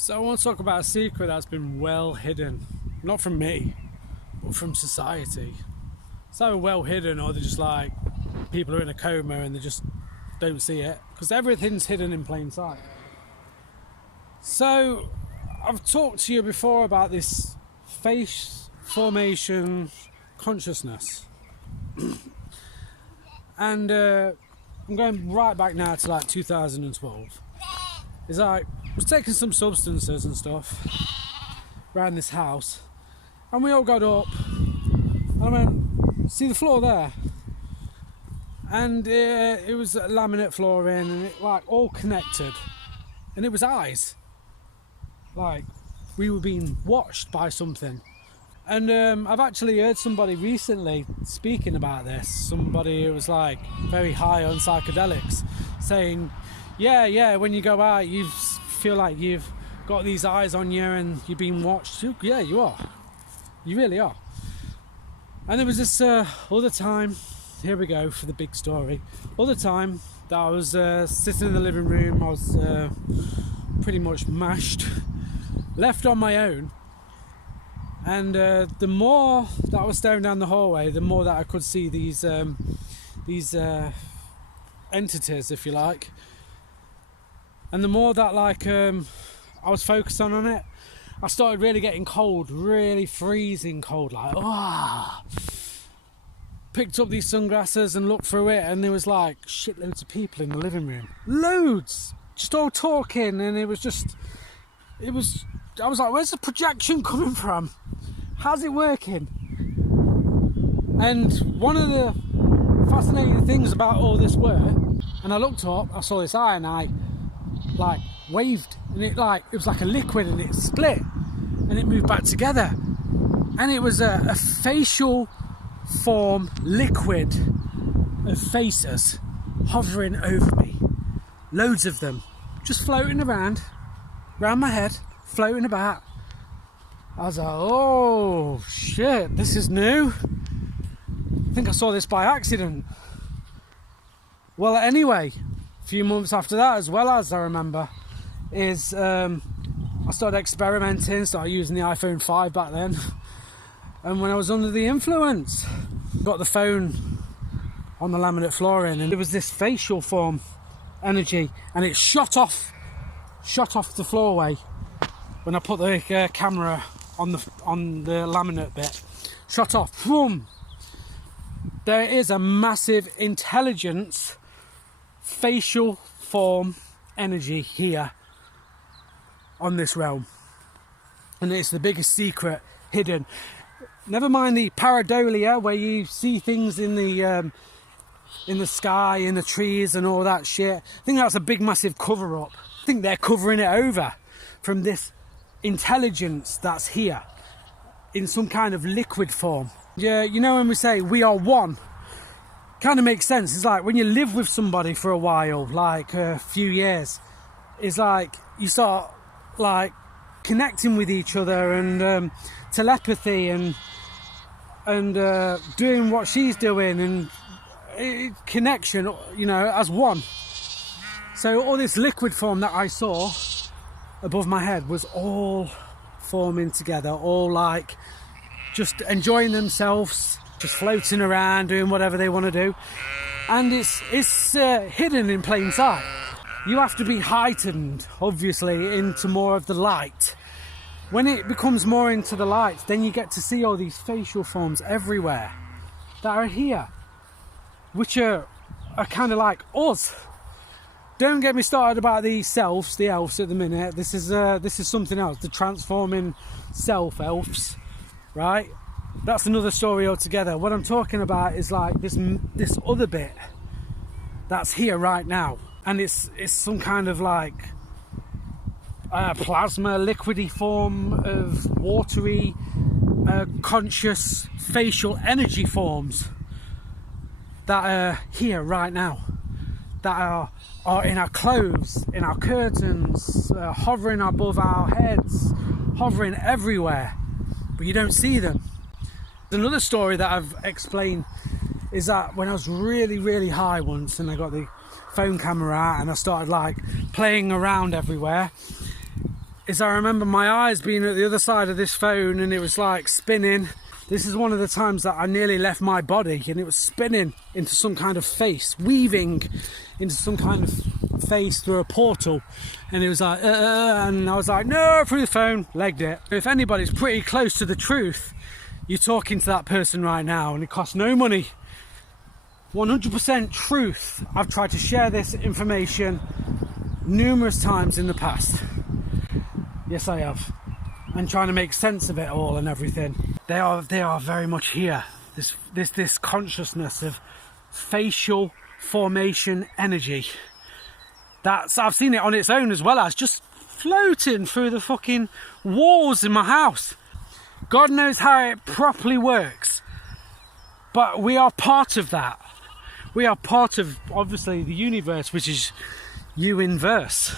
So I want to talk about a secret that's been well hidden. Not from me, but from society. It's either well hidden or they're just like, people are in a coma and they just don't see it. Because everything's hidden in plain sight. So, I've talked to you before about this face formation consciousness. And I'm going right back now to like 2012. It's like, I was taking some substances and stuff around this house, and we all got up, and I went, see the floor there? And it was laminate flooring, and it like all connected, and it was eyes. Like, we were being watched by something. And I've actually heard somebody recently speaking about this, somebody who was like very high on psychedelics, saying, yeah, when you go out, you feel like you've got these eyes on you and you're being watched. Yeah, you are. You really are. And there was this other time, here we go for the big story, other time that I was sitting in the living room, I was pretty much mashed, left on my own. And the more that I was staring down the hallway, the more that I could see these entities, if you like. And the more that I was focused on it, I started really getting cold, really freezing cold, like, oh. Picked up these sunglasses and looked through it, and there was like shitloads of people in the living room. Loads! Just all talking, and I was like, where's the projection coming from? How's it working? And one of the fascinating things about all this work, and I looked up, I saw this eye, and I like waved, and it was like a liquid, and it split, and it moved back together, and it was a facial form liquid of faces hovering over me, loads of them, just floating around my head, floating about. I was like, oh shit, this is new. I think I saw this by accident. Well, anyway, a few months after that, as well as I remember, is I started experimenting, started using the iPhone 5 back then. And when I was under the influence, got the phone on the laminate flooring, and there was this facial form energy, and it shot off the floorway when I put the camera on the laminate bit. Shot off, boom. There is a massive intelligence facial form energy here on this realm, and it's the biggest secret hidden. Never mind the pareidolia, where you see things in the sky, in the trees and all that shit. I think that's a big massive cover up. I think they're covering it over from this intelligence that's here in some kind of liquid form. Yeah, you know when we say we are one, kind of makes sense. It's like when you live with somebody for a while, like a few years, it's like you start like connecting with each other, and telepathy and doing what she's doing, and connection, you know, as one. So all this liquid form that I saw above my head was all forming together, all like just enjoying themselves, just floating around, doing whatever they want to do. And it's hidden in plain sight. You have to be heightened, obviously, into more of the light. When it becomes more into the light, then you get to see all these facial forms everywhere that are here, which are kind of like us. Don't get me started about the selves, the elves at the minute. This is something else. The transforming self elves, right? That's another story altogether. What I'm talking about is like this other bit that's here right now, and it's some kind of like plasma, liquidy form of watery, conscious facial energy forms that are here right now, that are in our clothes, in our curtains, hovering above our heads, hovering everywhere, but you don't see them. Another story that I've explained is that when I was really, really high once, and I got the phone camera out and I started like playing around everywhere, is I remember my eyes being at the other side of this phone and it was like spinning. This is one of the times that I nearly left my body and it was spinning into some kind of face, weaving into some kind of face through a portal. And it was like, and I was like, no, through the phone, legged it. If anybody's pretty close to the truth, you're talking to that person right now and it costs no money. 100% truth. I've tried to share this information numerous times in the past. Yes, I have. And trying to make sense of it all and everything. They are very much here. This consciousness of facial formation energy. I've seen it on its own as well as just floating through the fucking walls in my house. God knows how it properly works. But we are part of that. We are part of, obviously, the universe, which is you in verse.